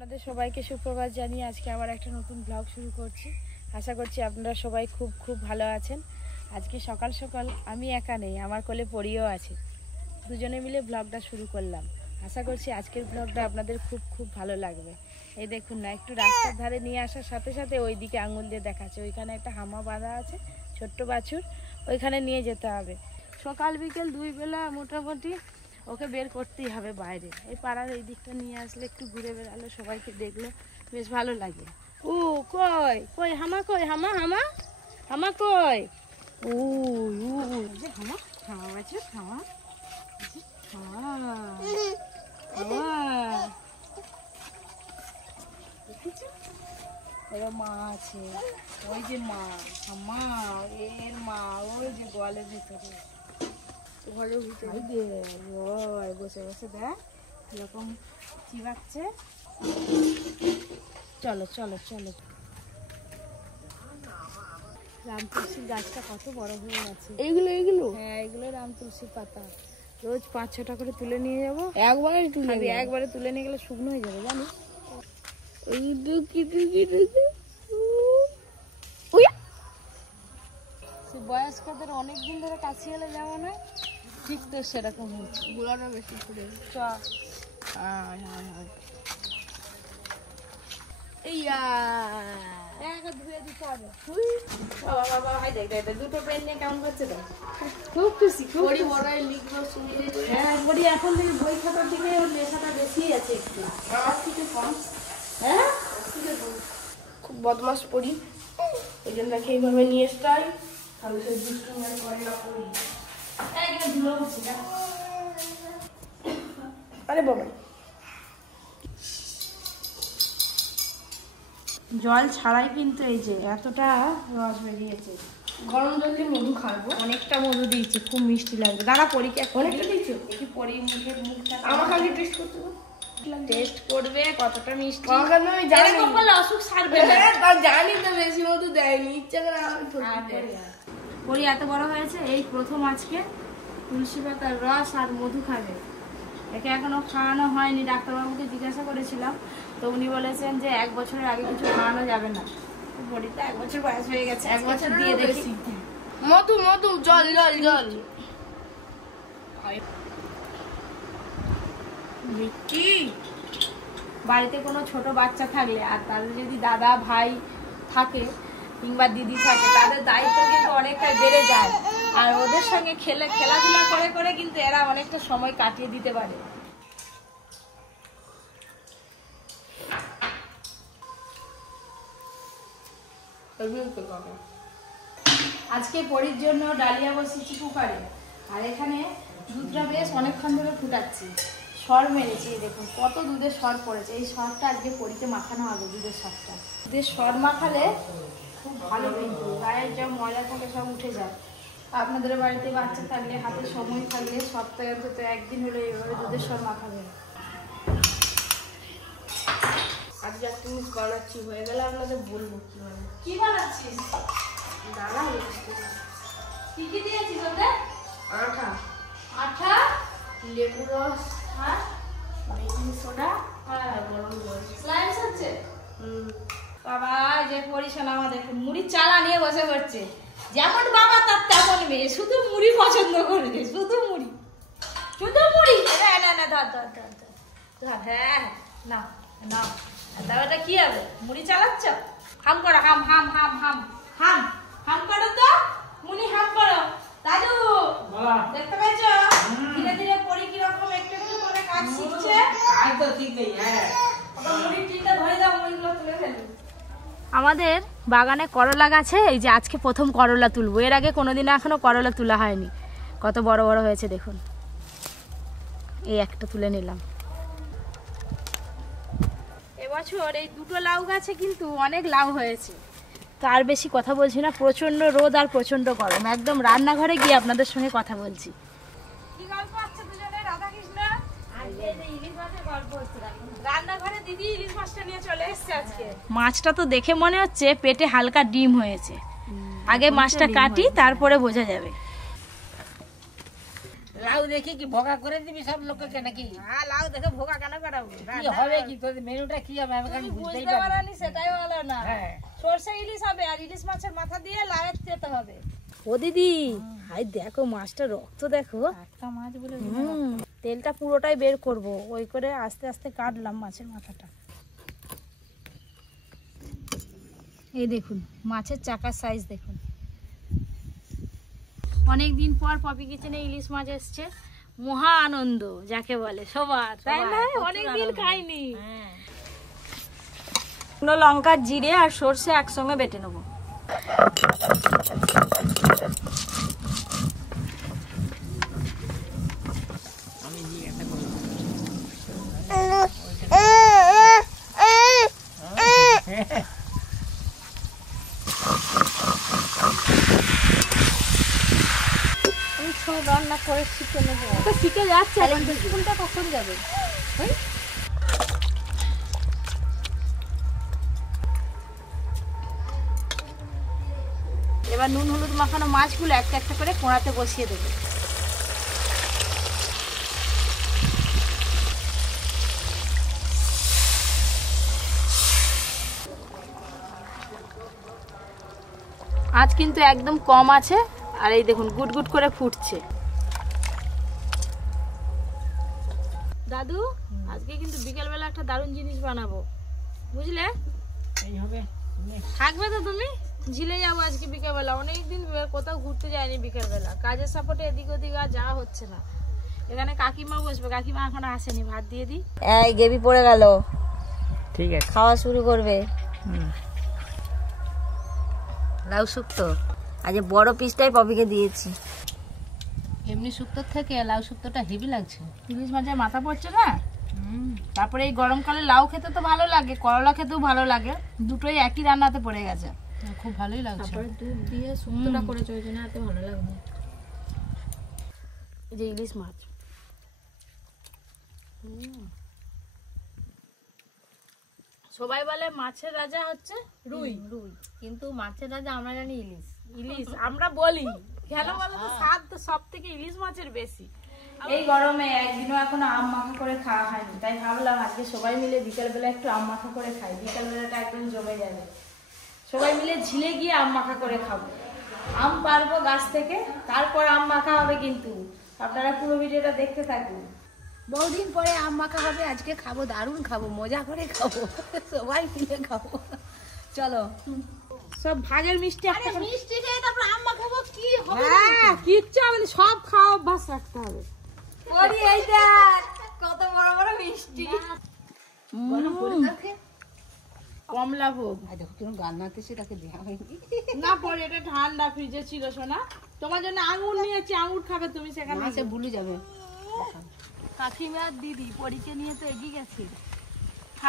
আপনাদের সবাইকে সুপ্রভাত জানিয়ে আজকে আবার একটা নতুন ব্লগ শুরু করছি। আশা করছি আপনারা সবাই খুব খুব ভালো আছেন। আজকে সকাল সকাল আমি একা নেই, আমার কোলে পরিও আছে, দুজনে মিলে ব্লগটা শুরু করলাম। আশা করছি আজকের ব্লগটা আপনাদের খুব খুব ভালো লাগবে। এই দেখুন না, একটু রাস্তার ধারে নিয়ে আসার সাথে সাথে ওইদিকে আঙুল দিয়ে দেখাচ্ছে, ওইখানে একটা হামা বাঁধা আছে, ছোট্ট বাছুর, ওইখানে নিয়ে যেতে হবে। সকাল বিকেল দুই বেলা মোটামুটি ওকে বের করতেই হবে বাইরে। এই পাড়ার এই দিকটা নিয়ে আসলে একটু ঘুরে বেড়ালে সবাইকে দেখলে বেশ ভালো লাগে। ও কই কই হামা, কই হামা, হামা হামা কই, ও যে হামা, হামা বাছুর, হামা এরা মা আছে, ওই যে মা, মা এর মা, ওই যে গোয়ালের ভিতরে, ঘরের ভিতরে বসে বসে দেখ এরকম চিবাচ্ছে। চলো চলো চলো। রাম তুলসীর গাছটা কত বড় হয়ে গেছে। এইগুলো হ্যাঁ, এগুলো রাম তুলসীর পাতা। রোজ 5-6টা করে তুলে নিয়ে যাবো। একবারে তুলে নিয়ে গেলে শুকনো হয়ে যাবে, জানিস? বয়স্কদের অনেকদিন ধরে কাশি হলে যেমন হয়, ঠিক তো সেরকম হচ্ছে। গুলাটা বেশি করে ধুয়ে দিতে হবে। দুটো পেন নিয়ে কেমন করছে তো? খুব খুশি, খুব বড়ি বড়াই লিখবো শুনি। হ্যাঁ, বড়ি এখন থেকে বই খাতার দিকে ওর নেশাটা বেশি আছে একটু, আমার থেকে কম। হ্যাঁ খুব বদমাস পড়ি, ওই জন্য তাকে এইভাবে নিয়ে এসটাই, তাহলে সে দুষ্টু করে না পড়ি। আরে বাবা, জল ছাড়াই কিন্তু এই যে এতটা রস বেরিয়েছে। গরম জল দিয়ে মধু খাবো। অনেকটা মধু দিয়েছে, খুব মিষ্টি লাগবে। দাঁড়া পরীকে অনেকটা দিয়েছো? একটু পরি মুখটা আমাকে আগে টেস্ট করতে হবে। টেস্ট করবে কতটা মিষ্টি। আমি জানি এরকম বলে অসুখ সারবে না। তা জানি তো বেশি মধু দেয়নি, ইচ্ছা করে আমি পরি এত বড় হয়েছে, এই প্রথম আজকে তুলসী পাতার রস আর মধু খাবে। একে এখনো খাওয়ানো হয়নি। ডাক্তারবাবুকে জিজ্ঞাসা করেছিলাম, তো উনি বলেছেন যে 1 বছরের আগে কিছু খাওয়ানো যাবে না। বড়িতে 1 বছর বয়স হয়ে গেছে, 1 বছর দিয়ে দেখি। মধু মধু জল জল জল। কি বাড়িতে কোনো ছোট বাচ্চা থাকলে আর তাদের যদি দাদা ভাই থাকে কিংবা দিদি থাকে, তাদের দায়িত্ব কিন্তু অনেকটাই বেড়ে যায়। আর ওদের সঙ্গে খেলাধুলা করে করে কিন্তু এরা অনেকটা সময় কাটিয়ে দিতে পারে। আজকে পরির জন্য ডালিয়া বসিয়েছি কুকারে, আর এখানে দুধটা বেশ অনেকক্ষণ ধরে ফুটাচ্ছি। সর মেরেছি, দেখুন কত দুধের সর পড়েছে। এই সরটা আজকে পরিতে মাখানো হবে, দুধের সরটা। দুধের সর মাখালে খুব ভালো, কিন্তু গায়ের যা ময়লা থাকে সব উঠে যায়। আপনাদের বাড়িতে বাচ্চা থাকলে, হাতে সময় থাকলে সপ্তাহে অন্তত একদিন হলে এইভাবে দুধের সর মাখাবে। আজকে একটা জিনিস বানাচ্ছি, হয়ে গেলে আপনাদের বলবো কিভাবে। কি বানাচ্ছিস? দাঁড়া, কি কি দিয়েছিস ওতে? আঠা, আঠা, লেবু রস, হ্যাঁ, বেকিং সোডা হ্যাঁ, আর গরম জল। স্লাইস হচ্ছে। বাবা যে পরিশোনা আমাদের মুড়ি চালা নিয়ে বসে পড়ছে। যেমন বাবা তার তেমন মেয়ে, শুধু মুড়ি পছন্দ করবে, শুধু মুড়ি, শুধু মুড়ি। না না না, ধর ধর ধর ধর ধর, হ্যাঁ না না, দাদাটা কি হবে? মুড়ি চালাচ্ছ? হাম করো, হাম হাম হাম হাম হাম হাম করো তো, মুনি হাম করো। দাদু দেখতে পাচ্ছ ধীরে ধীরে পরি কিরকম একটু একটু করে কাজ শিখছে। মুড়ির টিনটা ধরে দাও, মুড়িগুলো তুলে ফেলি। আমাদের বাগানে করলা গাছে এই যে আজকে প্রথম করলা তুলবো। এর আগে কোনোদিন এখনো করলা তোলা হয়নি। কত বড় বড় হয়েছে দেখুন। এই একটা তুলে নিলাম। এবছর এই দুটো লাউ গাছে কিন্তু অনেক লাউ হয়েছে। তো আর বেশি কথা বলছি না, প্রচন্ড রোদ আর প্রচন্ড গরম। একদম রান্নাঘরে গিয়ে আপনাদের সঙ্গে কথা বলছি। কি গল্প হচ্ছে দুজনে? রাধা কৃষ্ণ ইলিশ মাছের গল্প হচ্ছে। রান্নাঘরে দিদি ইলিশ মাছটা নিয়ে চলে এসেছে আজকে। মাছটা তো দেখে মনে হচ্ছে পেটে হালকা ডিম হয়েছে। আগে মাছটা কাটি, তারপরে বোঝা যাবে। লাউ দেখি কি ভোগা করে দিবি সব লোককে নাকি? হ্যাঁ, লাউ দেখে ভোগা কেন করাবো? কি হবে কি তোর মেনুটা কি হবে আমি তুমি বুঝতেই বুঝতে পারি পারোনি, সেটাই হলো না। হ্যাঁ। সরষে ইলিশ হবে আর ইলিশ মাছের মাথা দিয়ে লাউয়ের যেতে হবে। ও দিদি, হাই দেখো মাছটা রক্ত দেখো। একটা মাছ বলে তেলটা পুরোটাই বের করব, ওই করে আস্তে আস্তে কাটলাম মাছের মাথাটা। এই দেখুন মাছের চাকার সাইজ দেখুন। অনেক দিন পর পপি কিচেনে ইলিশ মাছ এসছে, মহা আনন্দ যাকে বলে সবার, তাই না? অনেক দিন খাইনি। শুকনো লঙ্কা, জিরে আর সরষে একসঙ্গে বেটে নেবো। আমি সব রান্না করে শিখে নেবো। তো শিখে যাচ্ছে, স্কুলটা কখন যাবে? এবার নুন হলুদ মাখানো মাছগুলো একটা একটা করে কোঁড়াতে বসিয়ে দেবো। আজ কিন্তু একদম কম আছে, আর এই দেখুন গুট গুট করে ফুটছে। দাদু, আজকে কিন্তু বিকেলবেলা একটা দারুণ জিনিস বানাবো, বুঝলে? এই হবে। থাকবে তো তুমি? ঝিলে যাবো আজকে বিকেলবেলা, অনেকদিন কোথাও ঘুরতে যায়নি বিকেলবেলা, কাজের সাপোর্টে এদিক ওদিক আর যাওয়া হচ্ছে না। এখানে কাকিমা বসবে, কাকিমা এখনো আসেনি, ভাত দিয়ে দিই। এই গেবি পড়ে গেল, ঠিক আছে। খাওয়া শুরু করবে। লাউ শুক্তো আজ বড় পিসটাই পপিকে দিয়েছি। এমনি শুক্তোর থেকে লাউ শুক্তোটা হেভি লাগছে। ইলিশ মাছের মাথা পড়ছে না, তারপরে এই গরমকালে লাউ খেতে তো ভালো লাগে, করলা খেতেও ভালো লাগে, দুটোই একই রান্নাতে পড়ে গেছে। খুব ভালোই লাগছে। দুধ দিয়ে শুক্তোটা করেছে, ওই জন্য এত ভালো লাগবে। এই যে ইলিশ মাছ, সবাই বলে মাছের রাজা হচ্ছে রুই, কিন্তু মাছের রাজা আমরা জানি ইলিশ। ইলিশ আমরা বলি কেন বলো তো, স্বাদ তো সব থেকে ইলিশ মাছের বেশি। এই গরমে একদিনও এখনো আম মাখা করে খাওয়া হয়নি, তাই ভাবলাম আজকে সবাই মিলে বিকেলবেলা একটু আম মাখা করে খাই। বিকেলবেলাটা একদম জমে যাবে, সবাই মিলে ঝিলে গিয়ে আম মাখা করে খাবো। আম পারবো গাছ থেকে, তারপর আম মাখা হবে, কিন্তু আপনারা পুরো ভিডিওটা দেখতে থাকুন। বহুদিন পরে আম মাখা হবে, আজকে খাবো, দারুণ খাবো, মজা করে খাবো, সবাই মিলে খাবো। চলো, সব ভাগের মিষ্টি একটা মিষ্টি খেয়ে তারপর আম মাখাবো, কি হবে? হ্যাঁ, কিচ্ছু হবে না, সব খাওয়া অভ্যাস রাখতে হবে। ওরে এই দেখ কত বড় বড় মিষ্টি। কমলা ভোগ দেখো কেন গান্নাতে সেটাকে দেওয়া হয়নি। না, পরে এটা ঠান্ডা ফ্রিজে ছিল সোনা, তোমার জন্য আঙুর নিয়েছি, আঙুর খাবে তুমি সেখানে। সে ভুলে যাবে। কাকিমা আর দিদি পরীকে নিয়ে তো এগিয়ে গেছি,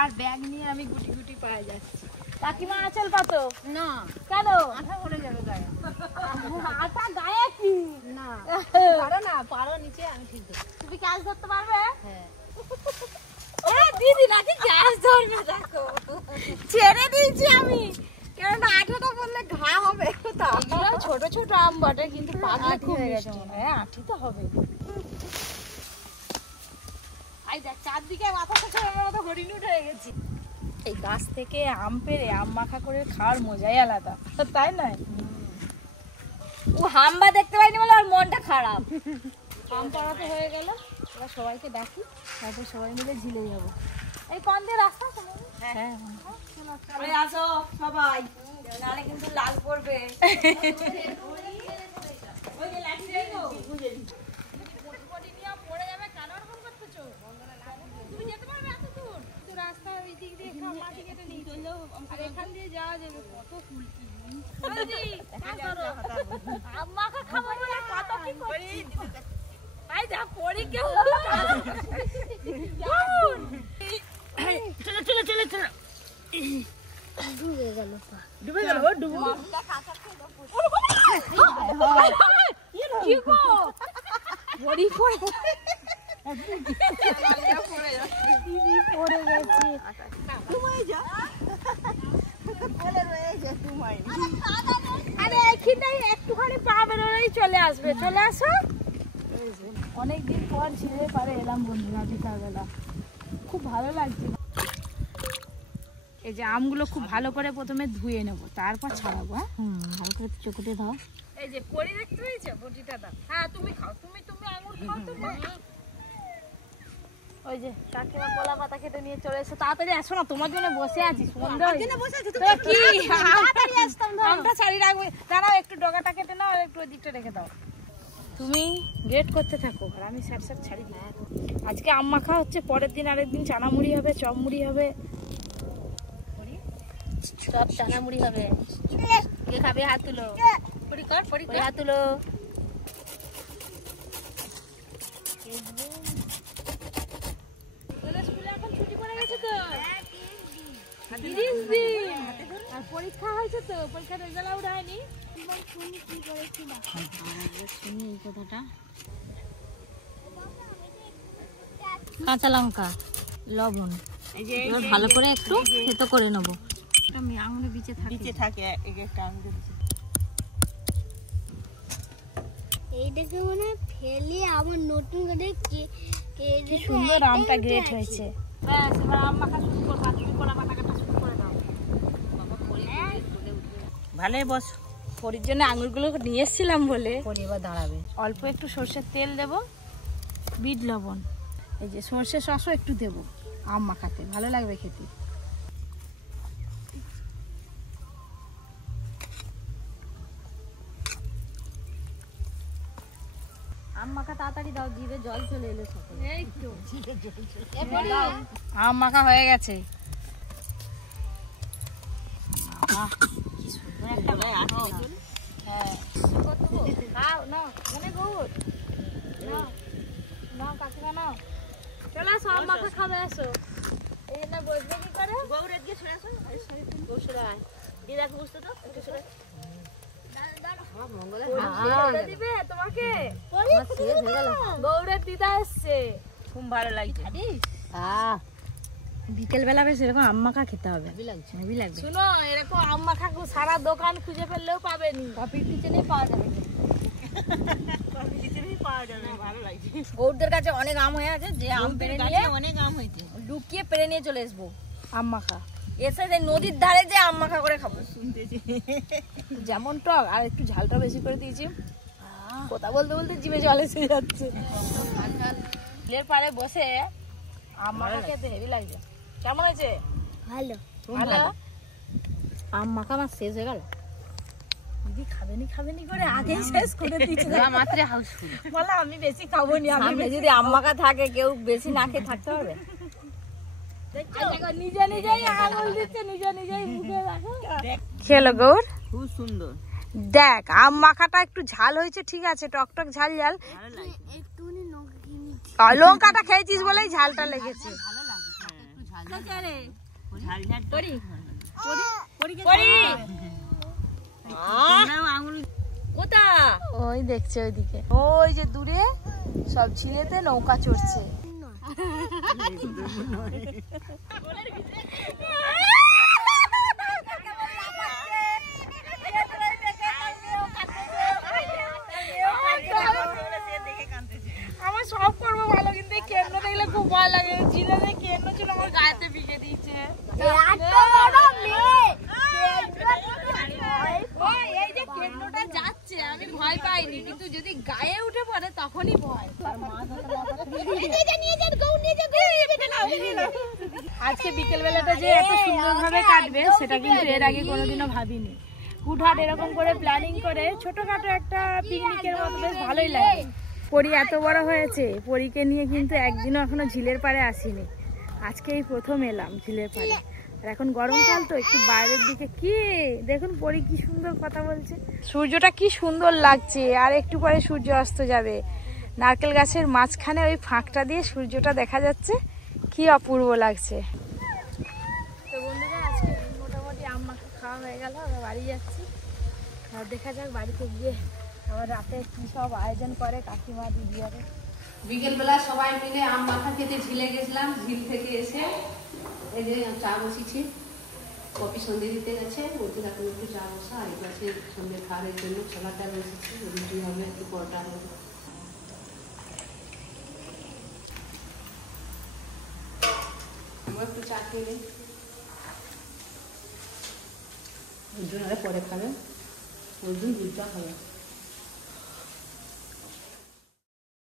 আর ব্যাগ নিয়ে আমি গুটি গুটি পায়ে যাচ্ছি। কাকিমা আঁচল পাতো না কেন? আঠা পড়ে যাবে গায়ে। আটা গায়ে কি না পারো না, পারো নিচে, আমি ঠিক দেবো। তুমি কাজ ধরতে পারবে? হ্যাঁ দিদি নাকি গ্যাস ধরবে, দেখো ছেড়ে দিয়েছি আমি, কেননা আঠাটা বললে ঘা হবে। ছোট ছোট আম বটে, কিন্তু পাকলে খুব হয়ে মিষ্টি। গেছে। হ্যাঁ, আঠি তো হবে। আই দেখ, চারদিকে মাথা থেকে মতো হরিণ উঠে গেছি। এই গাছ থেকে আম পেড়ে আম মাখা করে খাওয়ার মজাই আলাদা, তাই নয়? ও হাম্বা দেখতে পাইনি বলে আর মনটা খারাপ। আম পাড়াতে হয়ে গেল, এবার সবাইকে ডাকি, তারপর সবাই মিলে ঝিলে যাবো। এই কোন দিয়ে রাস্তা? হ্যাঁ, চলে আসো সবাই, নাহলে কিন্তু লাল পড়বে। এখান দিয়ে যাওয়া যাবে, কত ফুল আম মাখা খাবো বলে কত কি করছি। আই যা পড়ি কেউ। চলো চলো চলো চলো। ডুবে গেল, ডুবে গেল, ডুবো। কি গো, বড়ি পড়ে পড়ে গেছে। তুমি যা আরে এইখানটাই একটুখানি পা বেরোলেই চলে আসবে, চলে আসো। অনেকদিন পর ঝিলের পাড়ে এলাম বন্ধুরা বিকালবেলা, খুব ভালো লাগছে। এই যে আমগুলো খুব ভালো করে প্রথমে ধুয়ে নেব, তারপর ছাড়াবো। হ্যাঁ, ভালো করে চকুটে দাও। এই যে পরি দেখতে পেয়েছো, বটিটা দাও। হ্যাঁ তুমি খাও, তুমি আঙুর খাও তো। ওই যে কাকিমা কলা পাতা কেটে নিয়ে চলে এসো, তাড়াতাড়ি আসো না, তোমার জন্য বসে আছি। আমটা ছাড়িয়ে রাখবে, দাঁড়াও একটু ডগাটা কেটে নাও আর একটু ওই দিকটা রেখে দাও। তুমি গ্রেট করতে থাকো আর আমি স্যার ছাড়ি দিই। আজকে আম মাখা হচ্ছে, পরের দিন আরেকদিন চানা মুড়ি হবে, চপ মুড়ি হবে, সব চানা মুড়ি হবে। কে খাবে হাত তুলো, হাত তুলো। এখন ছুটি পড়ে গেছে তো, 30 দিন। আর পরীক্ষা হয়েছে তো, পরীক্ষার রেজাল্ট আউট হয়নি। শুনি এই কথাটা। কাঁচা লঙ্কা, লবণ, এবার ভালো করে একটু থেতো করে নেবো। আঙুলে বিচে থাকে একটা আঙুলে বিচে। এইটাকে মনে ফেলে আমার নতুন করে কি সুন্দর আমটা গ্রেট হয়েছে। ব্যাস এবার আম মাখা শুরু করবা, তুমি কলা পাতা কাটা শুরু করে দাও। ভালোই বস। পরির জন্য আঙুরগুলো নিয়ে এসেছিলাম বলে পরে এবার দাঁড়াবে। অল্প একটু সর্ষের তেল দেব, বিট লবণ, এই যে সর্ষের সসও একটু দেব আম মাখাতে, ভালো লাগবে খেতে। আম মাখা তাড়াতাড়ি দাও, জিভে জল চলে এলো সকলে। এই তো আম মাখা হয়ে গেছে। চলে আসো, আম মাখা খাবে, আসো। এই না বসবে কি করে? দিবে তোমাকে, গৌড়ের দিদা এসছে, খুব ভালো লাগছে। বিকেল বেলা বেশ এরকম আম মাখা খেতে হবে, হেভি লাগবে। শুনো, এরকম আম মাখা সারা দোকান খুঁজে ফেললেও পাবেনি, কপির কিচেনেই পাওয়া যাবে। গৌরদের কাছে অনেক আম হয়ে আছে, যে আম পেরে নিয়ে অনেক আম হয়েছে, লুকিয়ে পেরে নিয়ে চলে আসবো আম মাখা। এসে যে নদীর ধারে যে আম মাখা করে খাবো। যেমন টক আর একটু ঝালটা বেশি করে দিয়েছি, কথা বলতে বলতে জিভে জল এসে যাচ্ছে। ঝিলের পাড়ে বসে আম মাখা খেতে হেভি লাগছে। কেমন হয়েছে? ভালো। ভালো। আম মাখা আমার শেষ হয়ে গেল। দিদি খাবেনি করে আগেই শেষ করে দিয়েছে। মাত্র হাউসফুল। বলা আমি বেশি খাবো নি। সামনে যদি আম মাখা থাকে, কেউ বেশি না খেয়ে থাকতে পারবে? নিজে নিজেই আঙুল দিচ্ছে, নিজে নিজেই মুখে রাখো। খেলো গৌর, খুব সুন্দর। দেখ আম মাখাটা একটু ঝাল হয়েছে, ঠিক আছে, টক টক ঝাল ঝাল। একটুখানি লঙ্কাটা খেয়েছিস বলেই ঝালটা লেগেছে। কোথা? ওই দেখছে ওইদিকে, ওই যে দূরে সব ঝিলেতে নৌকা চড়ছে। আমার সব করবো ভালো, কিন্তু এই কেন্ন দেখলে খুব ভয় লাগে। ঝিলে কেন্ন ছিল, আমার গায়েতে ভিজে দিয়েছে। এই যে কেন্নটা যাচ্ছে, আমি ভয় পাইনি, কিন্তু যদি গায়ে উঠে পড়ে তখনই ভয়। আজকে বিকেল বেলাটা যে এত সুন্দরভাবে কাটবে সেটা কিন্তু এর আগে কোনোদিনও ভাবিনি। হুটহাট এরকম করে প্ল্যানিং করে ছোটখাটো একটা পিকনিকের মতো বেশ ভালোই লাগে। পরি এত বড় হয়েছে, পরীকে নিয়ে কিন্তু একদিনও এখনো ঝিলের পাড়ে আসিনি। আজকে এই প্রথম এলাম ঝিলের পাড়ে। আর এখন গরমকাল তো, একটু বাইরের দিকে কি দেখুন, পরি কি সুন্দর কথা বলছে। সূর্যটা কি সুন্দর লাগছে, আর একটু পরে সূর্য অস্ত যাবে। নারকেল গাছের মাঝখানে ওই ফাঁকটা দিয়ে সূর্যটা দেখা যাচ্ছে, কি অপূর্ব লাগছে। তো বন্ধুরা, আজকে মোটামুটি আম মাখা খাওয়া হয়ে গেল, আমরা বাড়ি যাচ্ছি। আর দেখা যাক বাড়িতে গিয়ে আবার রাতে কি সব আয়োজন করে কাকিমা দিদিয়ারে। বিকেলবেলা সবাই মিলে আম মাখা খেতে ঝিলে গেছিলাম। ঝিল থেকে এসে এই যে চা বসিয়েছি, কপি সন্ধে দিতে গেছে, বলতে এখন একটু চা বসা। আর এই পাশে সন্ধে খাওয়ার জন্য ছোলাটা বসেছি, রুটি হবে, একটু পরোটা হবে। আমরা একটু চা খেয়ে নিই। অর্জুন আরে পরে খাবে, অর্জুন দুধ চা খাবে।